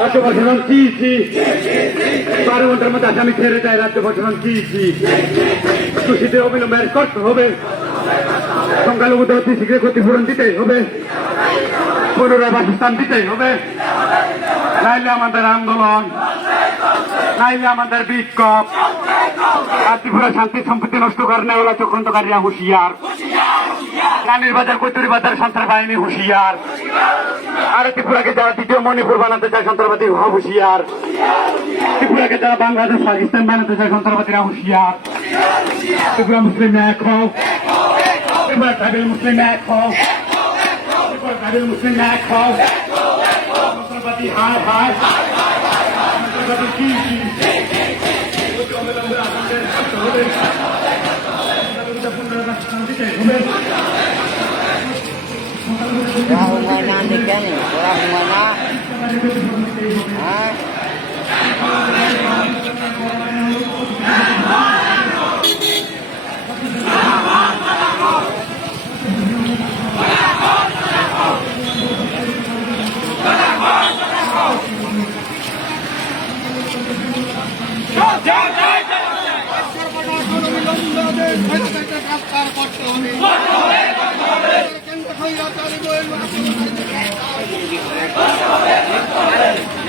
রাজ্য প্রশাসন কি কি? বারো ঘণ্টার মধ্যে আসামি ছেড়ে দেয় রাজ্য প্রশাসন কি কি? দোষীদের অবিলম্বে করতে হবে। সংখ্যালঘুদের অতি শীঘ্র ক্ষতিপূরণ দিতেই হবে। পুনরায় বাসস্থান দিতেই হবে। নাইলে আমাদের আন্দোলন, নাইলে আমাদের বিক্ষোভ। ত্রিপুরা শান্তি সম্পত্তি নষ্ট করে ওলা চক্রান্তকারীরা হুঁশিয়ার। রানীর বাজার কৈতুরি বাজার সন্ত্রাস বাহিনী হুঁশিয়ার আর ত্রিপুরাকে যারা দ্বিতীয় মণিপুর বানাতে চায় সন্ত্রাসবাদী হুঁশিয়ার ত্রিপুরাকে যারা বাংলাদেশ পাকিস্তান বানাতে চায় সন্ত্রাসবাদীরা হুঁশিয়ার ত্রিপুরা মুসলিম এক হও ত্রিপুরা ট্রাইবেল মুসলিম এক হও ত্রিপুরা মুসলিম এক হও সন্ত্রাসবাদী হায় হায় সন্ত্রাসবাদী কি কি Wala yan eh. Wala akong mana. Ha? মুসলমানদের উপর অত্যাচার করছে কেন রাজ্য সরকার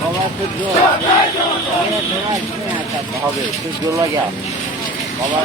বাবা সূর্য হবে সূর্য লাগা বাবা